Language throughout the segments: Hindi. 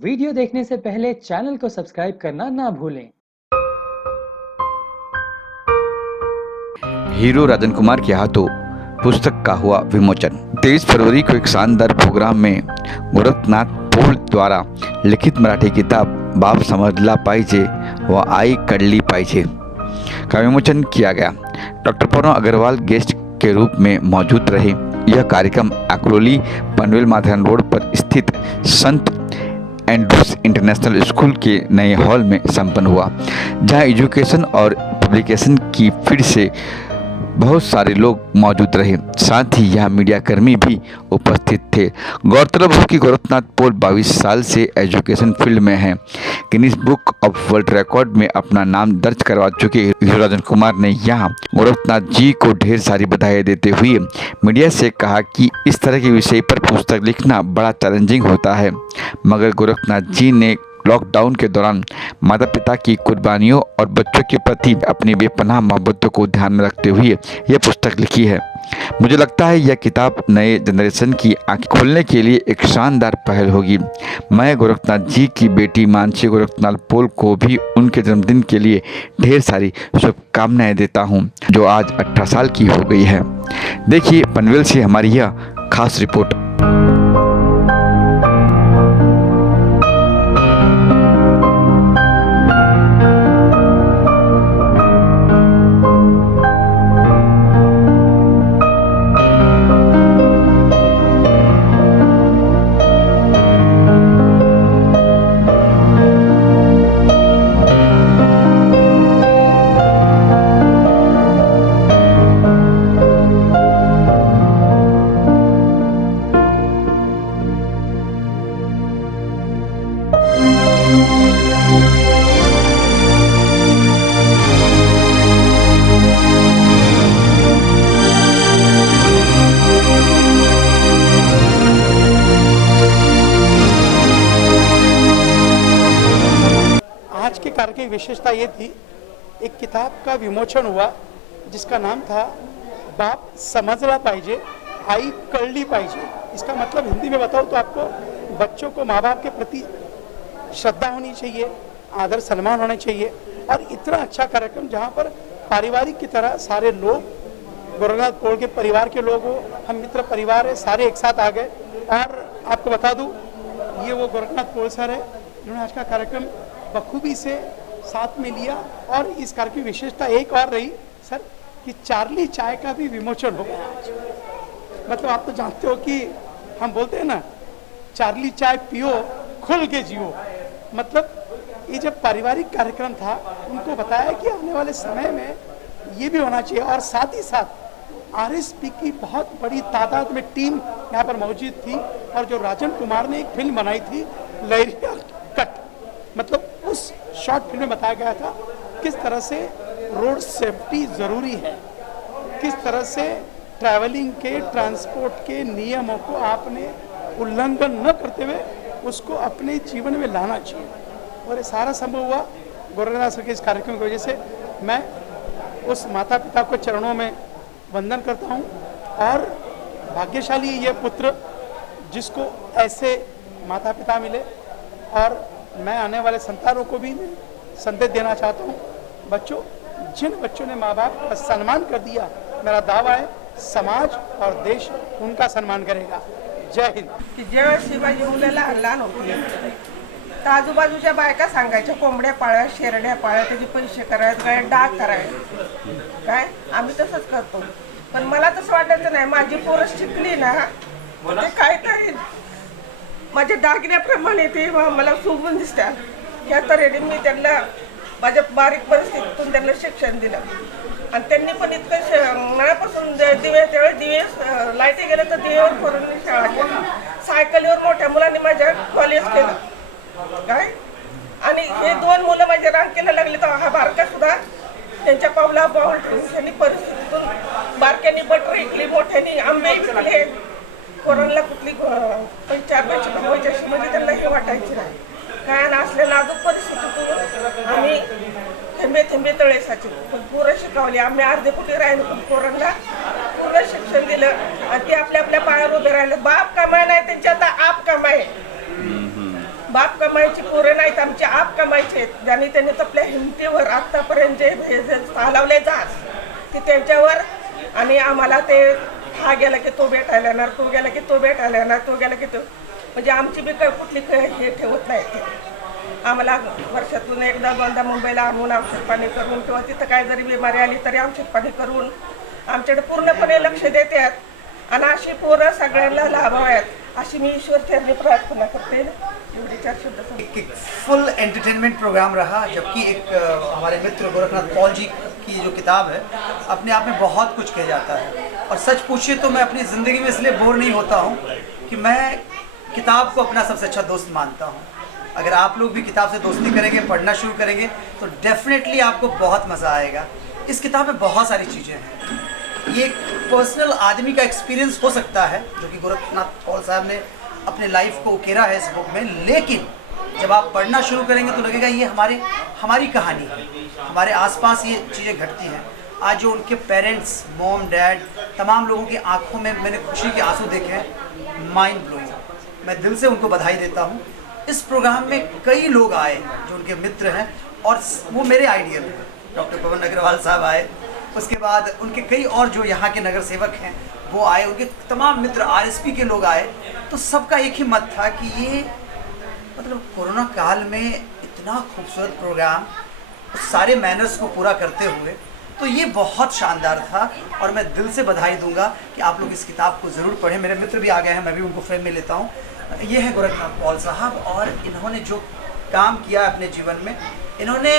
वीडियो देखने से पहले चैनल को सब्सक्राइब करना ना भूलें। हीरो राजन कुमार के हाथों पुस्तक का हुआ विमोचन। 23 फरवरी को एक शानदार प्रोग्राम में गोरखनाथ पोल द्वारा लिखित मराठी किताब बाप समजला पाहिजे व आई कळली पाहिजे का विमोचन किया गया। डॉक्टर प्रणव अग्रवाल गेस्ट के रूप में मौजूद रहे। यह कार्यक्रम अकरोली पनवेल माथेरान रोड पर स्थित संत एंड्रूज इंटरनेशनल स्कूल के नए हॉल में संपन्न हुआ, जहां एजुकेशन और पब्लिकेशन की फील्ड से बहुत सारे लोग मौजूद रहे। साथ ही यहाँ मीडिया कर्मी भी उपस्थित थे। गौरतलब हो कि गोरखनाथ पोल 22 साल से एजुकेशन फील्ड में हैं। Guinness book of world record में अपना नाम दर्ज करवा चुके हीरो राजन कुमार ने यहाँ गोरखनाथ जी को ढेर सारी बधाई देते हुए मीडिया से कहा कि इस तरह के विषय पर पुस्तक लिखना बड़ा चैलेंजिंग होता है, मगर गोरखनाथ जी ने लॉकडाउन के दौरान माता पिता की कुर्बानियों और बच्चों के प्रति अपनी बेपनाह मोहब्बतों को ध्यान में रखते हुए यह पुस्तक लिखी है। मुझे लगता है यह किताब नए जनरेशन की आंखें खोलने के लिए एक शानदार पहल होगी। मैं गोरखनाथ जी की बेटी मानसी गोरखनाथ पोल को भी उनके जन्मदिन के लिए ढेर सारी शुभकामनाएं देता हूं, जो आज 18 साल की हो गई है। देखिए पनवेल से हमारी यह खास रिपोर्ट। आज के कार्य की विशेषता ये थी, एक किताब का विमोचन हुआ जिसका नाम था बाप समजला पाहिजे आई कळली पाहिजे। इसका मतलब हिंदी में बताओ तो आपको बच्चों को माँ बाप के प्रति श्रद्धा होनी चाहिए, आदर सम्मान होना चाहिए। और इतना अच्छा कार्यक्रम जहाँ पर पारिवारिक की तरह सारे लोग, गोरखनाथ पोल के परिवार के लोग हो, हम मित्र परिवार है, सारे एक साथ आ गए। और आपको बता दूँ, ये वो गोरखनाथ पोल सर है जिन्होंने आज का कार्यक्रम बखूबी से साथ में लिया। और इस कार्य की विशेषता एक और रही सर कि चार्ली चाय का भी विमोचन हो गया आज। मतलब आप तो जानते हो कि हम बोलते हैं ना, चार्ली चाय पियो खुल के जियो। मतलब ये जब पारिवारिक कार्यक्रम था, उनको बताया कि आने वाले समय में ये भी होना चाहिए। और साथ ही साथ आरएसपी की बहुत बड़ी तादाद में टीम यहाँ पर मौजूद थी। और जो राजन कुमार ने एक फिल्म बनाई थी लहरिया कट, मतलब उस शॉर्ट फिल्म में बताया गया था किस तरह से रोड सेफ्टी ज़रूरी है, किस तरह से ट्रैवलिंग के, ट्रांसपोर्ट के नियमों को आपने उल्लंघन न करते हुए उसको अपने जीवन में लाना चाहिए। और ये सारा संभव हुआ गोरखनाथ सर के इस कार्यक्रम की वजह से। मैं उस माता पिता को चरणों में वंदन करता हूँ और भाग्यशाली ये पुत्र जिसको ऐसे माता पिता मिले। और मैं आने वाले संतानों को भी संदेश देना चाहता हूँ, बच्चों, जिन बच्चों ने माँ बाप का सम्मान कर दिया, मेरा दावा है समाज और देश उनका सम्मान करेगा। जय हिंद। की जेव्हा शिवाजी मुलं लहान लहान होती तर आजूबाजूच्या बायका सांगायच्या कोंबड्या पाळ्या, शेरड्या पाळ्या, त्याचे पैसे करायचे, काय डाग करायचे, काय आम्ही तसंच करतो। पण मला तसं वाटायचं नाही, माझी पोरं शिकली ना ते काहीतरी माझ्या दागिन्याप्रमाणे ते मला शोभून दिसतात। या तऱ्हेने मी त्यांना माझ्या बारीक परिस्थितीतून त्यांना शिक्षण दिलं। आणि त्यांनी पण इतकं नळापासून दिवे, त्यावेळी दिवे लाईटी गेलं तर दिवेवर करून शाळा केली, सायकलीवर मोठ्या मुलांनी माझ्या कॉलेज केलं, काय। आणि हे दोन मुलं माझ्या रांकेला लागले तर हा बारका सुद्धा त्यांच्या पावला पाऊल ठेवून त्यांनी परिस्थितीतून बारक्यांनी बटर विकली, मोठ्यांनी आंबे विकले, कोरोनाला कुठली 4 पैसे कमवायचे अशी म्हणजे त्यांना हे वाटायचे नाही, काय। आणि असल्या नाजूक परिस्थितीतून आम्ही थेंबे थेंबे तळे साचे, पण पोरं शिकवली, आम्ही अर्धे कुठे राहिलो, पण पोरांना पूर्ण शिक्षण दिलं आणि ते आपल्या आपल्या पायावर उभे राहिले। बाप कमाय नाही त्यांच्या, आता आप कमाय। बाप कमायची पोरं नाहीत आमचे, आप कमायचे. ज्यांनी त्यांनी आपल्या हिमतीवर आत्तापर्यंत जे चालवले जात ते त्यांच्यावर, आणि आम्हाला ते हा गेला की तो भेटायला येणार, तो गेला की तो भेटायला येणार, तो गेला की तो, म्हणजे आमची बी काही कुठली हे ठेवत नाही ते. आम्हाला वर्षातून एकदा दोनदा मुंबईला आणून औषध पाणी करून किंवा तिथं काय जरी बिमारी आली तरी औषध पाणी करून आमच्याकडे पूर्णपणे लक्ष देतात. आणि अशी पोरं सगळ्यांना लाभाव्यात अशी मी ईश्वर चरणी प्रार्थना करते. एवढी 4 शब्द सांगते. एक फुल एंटरटेनमेंट प्रोग्राम रहा, जबकि एक हमारे मित्र गोरखनाथ पॉल जी की जो किताब है अपने आप में बहुत कुछ कह जाता है. और सच पूछिए तो मैं अपनी ज़िंदगी में इसलिए बोर नहीं होता हूँ कि मैं किताब को अपना सबसे अच्छा दोस्त मानता हूँ. अगर आप लोग भी किताब से दोस्ती करेंगे, पढ़ना शुरू करेंगे तो डेफिनेटली आपको बहुत मज़ा आएगा. इस किताब में बहुत सारी चीज़ें हैं. ये एक पर्सनल आदमी का एक्सपीरियंस हो सकता है जो कि गोरखनाथ पॉल साहब ने अपने लाइफ को उकेरा है इस बुक में, लेकिन जब आप पढ़ना शुरू करेंगे तो लगेगा ये हमारी कहानी है. हमारे आसपास ये चीज़ें घटती हैं. आज जो उनके पेरेंट्स, मॉम, डैड, तमाम लोगों की आंखों में मैंने खुशी के आंसू देखे हैं, माइंड ब्लोइंग. मैं दिल से उनको बधाई देता हूँ. इस प्रोग्राम में कई लोग आए जो उनके मित्र हैं और वो मेरे आइडियल हैं. डॉक्टर पवन अग्रवाल साहब आए, उसके बाद उनके कई और जो यहाँ के नगर सेवक हैं वो आए, उनके तमाम मित्र आरएसपी के लोग आए. तो सबका एक ही मत था कि ये मतलब कोरोना काल में इतना खूबसूरत प्रोग्राम उस सारे मैनर्स को पूरा करते हुए, तो ये बहुत शानदार था. और मैं दिल से बधाई दूंगा कि आप लोग इस किताब को ज़रूर पढ़ें. मेरे मित्र भी आ गए हैं, मैं भी उनको फ्रेम में लेता हूँ. ये है गोरखनाथ पॉल साहब और इन्होंने जो काम किया अपने जीवन में, इन्होंने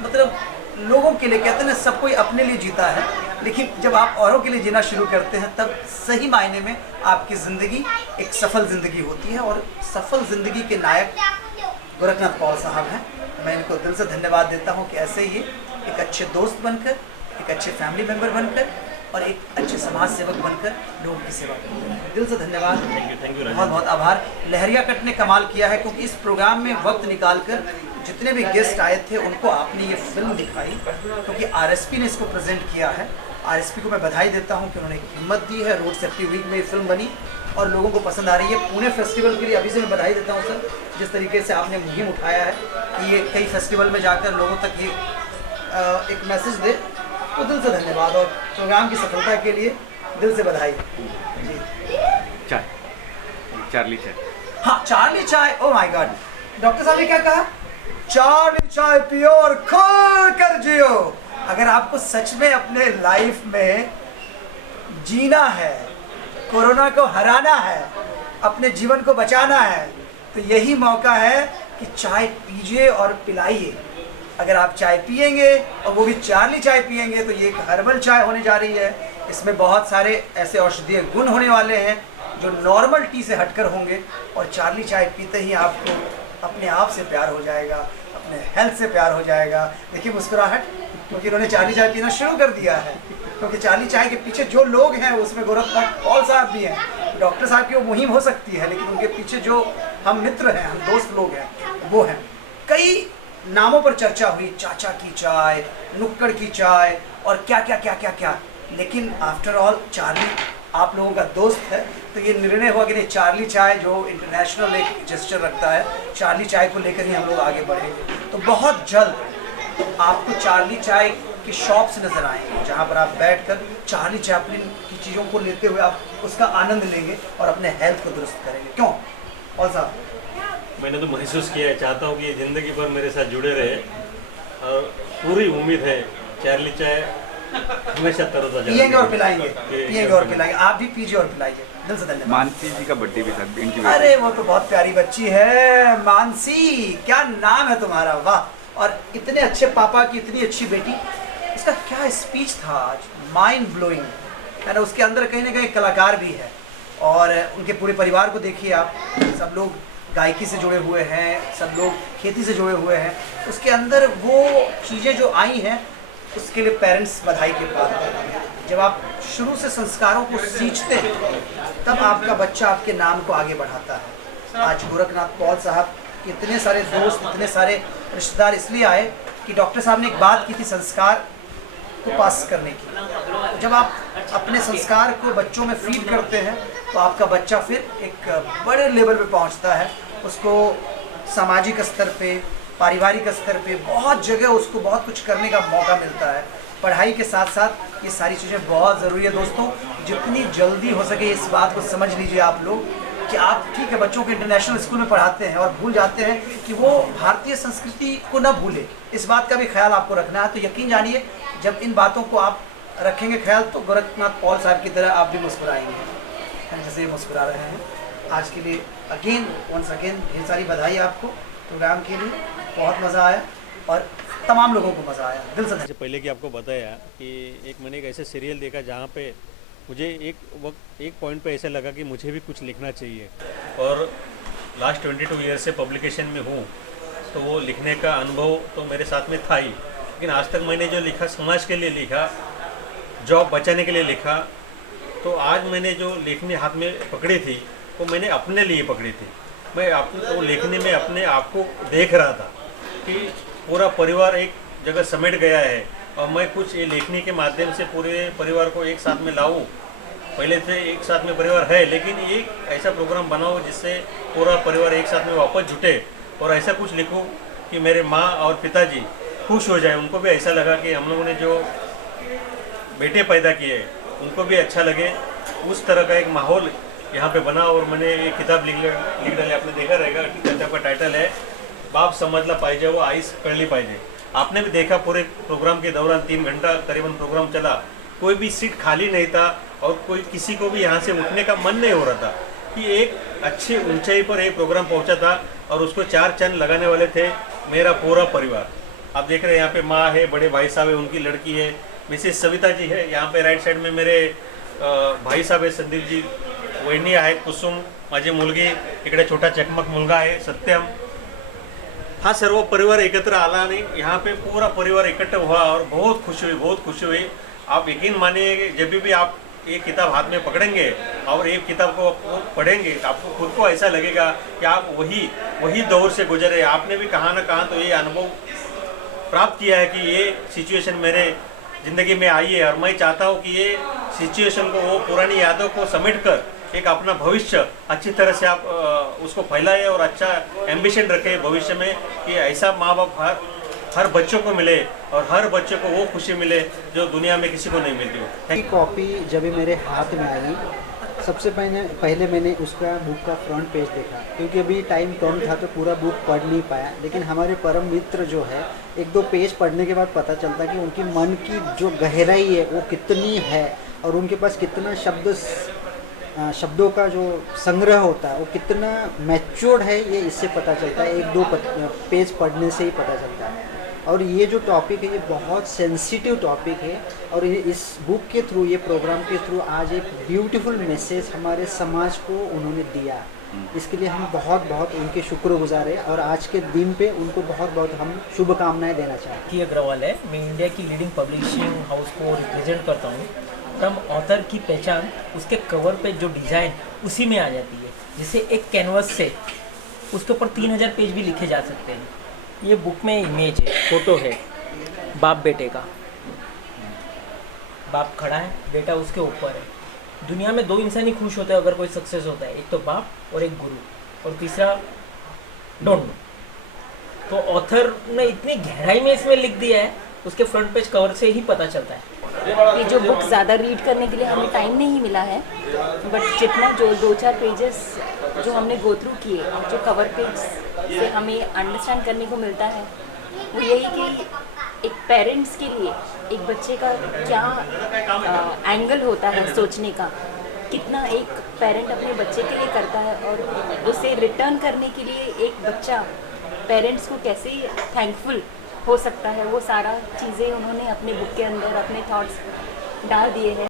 मतलब लोगों के लिए, कहते हैं ना सब कोई अपने लिए जीता है, लेकिन जब आप औरों के लिए जीना शुरू करते हैं तब सही मायने में आपकी ज़िंदगी एक सफल ज़िंदगी होती है. और सफल ज़िंदगी के नायक गोरखनाथ पॉल साहब हैं. मैं इनको दिल से धन्यवाद देता हूँ कि ऐसे ही एक अच्छे दोस्त बनकर, एक अच्छे फैमिली मेम्बर बनकर और एक अच्छे समाज सेवक बनकर लोगों की सेवा करते हैं. दिल से धन्यवाद. थैंक यू बहुत बहुत आभार. लहरिया कट ने कमाल किया है क्योंकि इस प्रोग्राम में वक्त निकालकर जितने भी गेस्ट आए थे उनको आपने ये फिल्म दिखाई, क्योंकि आरएसपी ने इसको प्रेजेंट किया है. आरएसपी को मैं बधाई देता हूँ कि उन्होंने एक हिम्मत दी है. रोड सेफ्टी वीक में ये फिल्म बनी और लोगों को पसंद आ रही है. पुणे फेस्टिवल के लिए अभी से मैं बधाई देता हूँ सर, जिस तरीके से आपने मुहिम उठाया है कि ये कई फेस्टिवल में जाकर लोगों तक ये एक मैसेज दे, तो दिल से धन्यवाद. और प्रोग्राम की सफलता के लिए दिल से बधाई जी. चाय, चार्ली चाय. हाँ, चार्ली चाय. ओ माय गॉड, डॉक्टर साहब ने क्या कहा? चार्ली चाय पियो और खुल कर जियो. अगर आपको सच में अपने लाइफ में जीना है, कोरोना को हराना है, अपने जीवन को बचाना है, तो यही मौका है कि चाय पीजिए और पिलाइए. अगर आप चाय पिएंगे और वो भी चार्ली चाय पिएंगे तो ये एक हर्बल चाय होने जा रही है. इसमें बहुत सारे ऐसे औषधीय गुण होने वाले हैं जो नॉर्मल टी से हटकर होंगे. और चार्ली चाय पीते ही आपको अपने आप से प्यार हो जाएगा, अपने हेल्थ से प्यार हो जाएगा. देखिए मुस्कुराहट, क्योंकि उन्होंने चार्ली चाय पीना शुरू कर दिया है. क्योंकि चार्ली चाय के पीछे जो लोग हैं उसमें गोरखनाथ पॉल साहब भी हैं. डॉक्टर साहब की वो मुहिम हो सकती है, लेकिन उनके पीछे जो हम मित्र हैं, हम दोस्त लोग हैं, वो हैं. कई नामों पर चर्चा हुई, चाचा की चाय, नुक्कड़ की चाय और क्या क्या क्या क्या क्या, लेकिन आफ्टर ऑल चार्ली आप लोगों का दोस्त है. तो ये निर्णय हुआ कि नहीं, चार्ली चाय जो इंटरनेशनल एक जेस्चर रखता है, चार्ली चाय को लेकर ही हम लोग आगे बढ़ेंगे. तो बहुत जल्द आपको चार्ली चाय की शॉप्स नज़र आएंगे जहाँ पर आप बैठकर चार्ली चैपलिन की चीज़ों को लेते हुए आप उसका आनंद लेंगे और अपने हेल्थ को दुरुस्त करेंगे. क्यों और साहब? मैंने तो महसूस किया है, चाहता हूँ कि ये ज़िंदगी भर मेरे साथ जुड़े रहे और पूरी उम्मीद है चार्ली चाय हमेशा तरोताजा पिएंगे और पिलाएंगे, पिएंगे और पिलाएंगे. आप भी पीजिए और पिलाइए. दिल से धन्यवाद. मानसी जी का बर्थडे भी था इनकी. अरे वो तो बहुत प्यारी बच्ची है मानसी. क्या नाम है तुम्हारा, वाह. और इतने अच्छे पापा की इतनी अच्छी बेटी. इसका क्या स्पीच था आज, माइंड ब्लोइंग है ना. उसके अंदर कहीं ना कहीं कलाकार भी है. और उनके पूरे परिवार को देखिए आप, सब लोग गायकी से जुड़े हुए हैं, सब लोग खेती से जुड़े हुए हैं. उसके अंदर वो चीज़ें जो आई हैं उसके लिए पेरेंट्स बधाई के पात्र हैं. जब आप शुरू से संस्कारों को सींचते हैं तब आपका बच्चा आपके नाम को आगे बढ़ाता है. आज गोरखनाथ पॉल साहब के इतने सारे दोस्त, इतने सारे रिश्तेदार इसलिए आए कि डॉक्टर साहब ने एक बात की थी संस्कार को पास करने की. जब आप अपने संस्कार को बच्चों में फीड करते हैं तो आपका बच्चा फिर एक बड़े लेवल पे पहुंचता है. उसको सामाजिक स्तर पे, पारिवारिक स्तर पे बहुत जगह उसको बहुत कुछ करने का मौका मिलता है। पढ़ाई के साथ साथ ये सारी चीज़ें बहुत ज़रूरी है दोस्तों। जितनी जल्दी हो सके इस बात को समझ लीजिए आप लोग कि आप ठीक है बच्चों को इंटरनेशनल स्कूल में पढ़ाते हैं और भूल जाते हैं कि वो भारतीय संस्कृति को न भूले, इस बात का भी ख्याल आपको रखना है। तो यकीन जानिए जब इन बातों को आप रखेंगे ख्याल तो गोरखनाथ पॉल साहब की तरह आप भी मुस्कुराएंगे जैसे मुस्कुरा रहे हैं। आज के लिए अगेन वंस अगेन ढेर सारी बधाई आपको प्रोग्राम के लिए, बहुत मज़ा आया और तमाम लोगों को मज़ा आया दिल से। जैसे पहले कि आपको बताया कि मैंने एक ऐसे सीरियल देखा जहाँ पे मुझे एक पॉइंट पे ऐसा लगा कि मुझे भी कुछ लिखना चाहिए, और लास्ट 22 ईयर से पब्लिकेशन में हूँ तो वो लिखने का अनुभव तो मेरे साथ में था ही, लेकिन आज तक मैंने जो लिखा समाज के लिए लिखा, जॉब बचाने के लिए लिखा। तो आज मैंने जो लेखनी हाथ में पकड़ी थी वो मैंने अपने लिए पकड़ी थी। मैं वो लेखनी में अपने आप को देख रहा था कि पूरा परिवार एक जगह समेट गया है और मैं कुछ ये लेखनी के माध्यम से पूरे परिवार को एक साथ में लाऊं। पहले से एक साथ में परिवार है, लेकिन एक ऐसा प्रोग्राम बनाओ जिससे पूरा परिवार एक साथ में वापस जुटे और ऐसा कुछ लिखूं कि मेरे माँ और पिताजी खुश हो जाए, उनको भी ऐसा लगा कि हम लोगों ने जो बेटे पैदा किए उनको भी अच्छा लगे। उस तरह का एक माहौल यहाँ पे बना और मैंने एक किताब लिख डाली। आपने देखा रहेगा किताब का टाइटल है बाप समझला पाहिजे वो आईस कळली पाहिजे। आपने भी देखा पूरे प्रोग्राम के दौरान 3 घंटा करीबन प्रोग्राम चला, कोई भी सीट खाली नहीं था और कोई किसी को भी यहाँ से उठने का मन नहीं हो रहा था कि एक अच्छी ऊंचाई पर एक प्रोग्राम पहुँचा था और उसको 4 चांद लगाने वाले थे मेरा पूरा परिवार। आप देख रहे हैं यहाँ पे माँ है, बड़े भाई साहब है, उनकी लड़की है मिसेस सविता जी है, यहाँ पे राइट साइड में मेरे भाई साहब है संदीप जी, वहिनी आहेत कुसुम, माझी मुलगी, इकडे छोटा चकमक मुलगा आहे सत्यम। हा सर्व परिवार एकत्र आला आणि यहाँ पे पूरा परिवार इकट्ठा हुआ और बहुत खुशी हुई। आप यकीन मानिए जब भी आप एक किताब हाथ में पकड़ेंगे और एक किताब को पढ़ेंगे आपको खुद को ऐसा लगेगा कि आप वही दौर से गुजरे। आपने भी कहाँ ना कहाँ तो ये अनुभव प्राप्त किया है कि ये सिचुएशन मेरे ज़िंदगी में आई है और मैं चाहता हूँ कि ये सिचुएशन को, वो पुरानी यादों को समेट कर एक अपना भविष्य अच्छी तरह से आप उसको फैलाए और अच्छा एम्बिशन रखे भविष्य में कि ऐसा माँ बाप हर बच्चों को मिले और हर बच्चे को वो खुशी मिले जो दुनिया में किसी को नहीं मिलती हो। कॉपी जब मेरे हाथ में आई सबसे पहले मैंने उसका बुक का फ्रंट पेज देखा, क्योंकि अभी टाइम कम था तो पूरा बुक पढ़ नहीं पाया। लेकिन हमारे परम मित्र जो है 1-2 पेज पढ़ने के बाद पता चलता कि उनकी मन की जो गहराई है वो कितनी है और उनके पास कितना शब्दों का जो संग्रह होता है वो कितना मैच्योर्ड है, ये इससे पता चलता है। 1-2 पेज पढ़ने से ही पता चलता है। और ये जो टॉपिक है ये बहुत सेंसिटिव टॉपिक है और इस बुक के थ्रू, ये प्रोग्राम के थ्रू आज एक ब्यूटीफुल मैसेज हमारे समाज को उन्होंने दिया। इसके लिए हम बहुत उनके शुक्रगुजार हैं और आज के दिन पे उनको बहुत हम शुभकामनाएं देना चाहते हैं। अग्रवाल है, मैं इंडिया की लीडिंग पब्लिशिंग हाउस को रिप्रेजेंट करता हूँ। हम ऑथर की पहचान उसके कवर पे जो डिज़ाइन उसी में आ जाती है, जिसे एक कैनवस से उसके ऊपर 3000 पेज भी लिखे जा सकते हैं। ये बुक में इमेज है, फोटो है बाप बेटे का। बाप खड़ा है, बेटा उसके ऊपर है। दुनिया में 2 इंसान ही खुश होते हैं अगर कोई सक्सेस होता है, एक तो बाप और एक गुरु, और तीसरा डोंट नो। तो ऑथर ने इतनी गहराई में इसमें लिख दिया है, उसके फ्रंट पेज कवर से ही पता चलता है। ये जो बुक ज़्यादा रीड करने के लिए हमें टाइम नहीं मिला है, बट जितना जो 2-4 पेजेस जो हमने गो थ्रू किए, जो कवर पेज से हमें अंडरस्टैंड करने को मिलता है वो यही कि एक पेरेंट्स के लिए एक बच्चे का क्या एंगल होता है सोचने का, कितना एक पेरेंट अपने बच्चे के लिए करता है और उसे रिटर्न करने के लिए एक बच्चा पेरेंट्स को कैसे थैंकफुल हो सकता है, वो सारा चीज़ें उन्होंने अपने बुक के अंदर अपने थॉट्स डाल दिए हैं।